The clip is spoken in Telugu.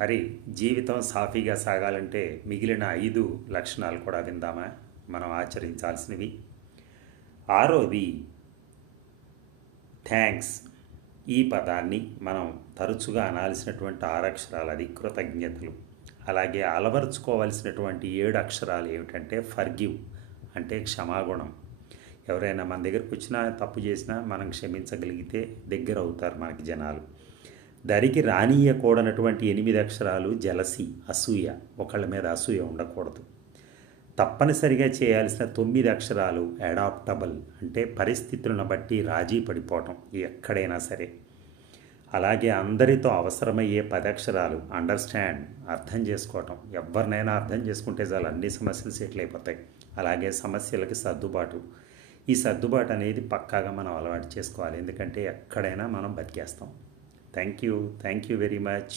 మరి జీవితం సాఫీగా సాగాలంటే మిగిలిన 5 లక్షణాలు కూడా విందామా మనం ఆచరించాల్సినవి. ఆరోది థ్యాంక్స్. ఈ పదాన్ని మనం తరచుగా అనాల్సినటువంటి 6 అక్షరాలు, అది కృతజ్ఞతలు. అలాగే అలవరుచుకోవాల్సినటువంటి 7 అక్షరాలు ఏమిటంటే ఫర్గివ్, అంటే క్షమాగుణం. ఎవరైనా మన దగ్గరకు వచ్చినా తప్పు చేసినా మనం క్షమించగలిగితే దగ్గర అవుతారు మనకి జనాలు. దరికి రానియకూడనటువంటి 8 అక్షరాలు జలసి, అసూయ. ఒకళ్ళ మీద అసూయ ఉండకూడదు. తప్పనిసరిగా చేయాల్సిన 9 అక్షరాలు అడాప్టబుల్, అంటే పరిస్థితులను బట్టి రాజీ పడిపోవటం ఎక్కడైనా సరే. అలాగే అందరితో అవసరమయ్యే 10 అక్షరాలు అండర్స్టాండ్, అర్థం చేసుకోవటం. ఎవరినైనా అర్థం చేసుకుంటే చాలు అన్ని సమస్యలు సెటిల్ అయిపోతాయి. అలాగే సమస్యలకి సర్దుబాటు. ఈ సర్దుబాటు అనేది పక్కాగా మనం అలవాటు చేసుకోవాలి, ఎందుకంటే ఎక్కడైనా మనం బతికేస్తాం. Thank you very much.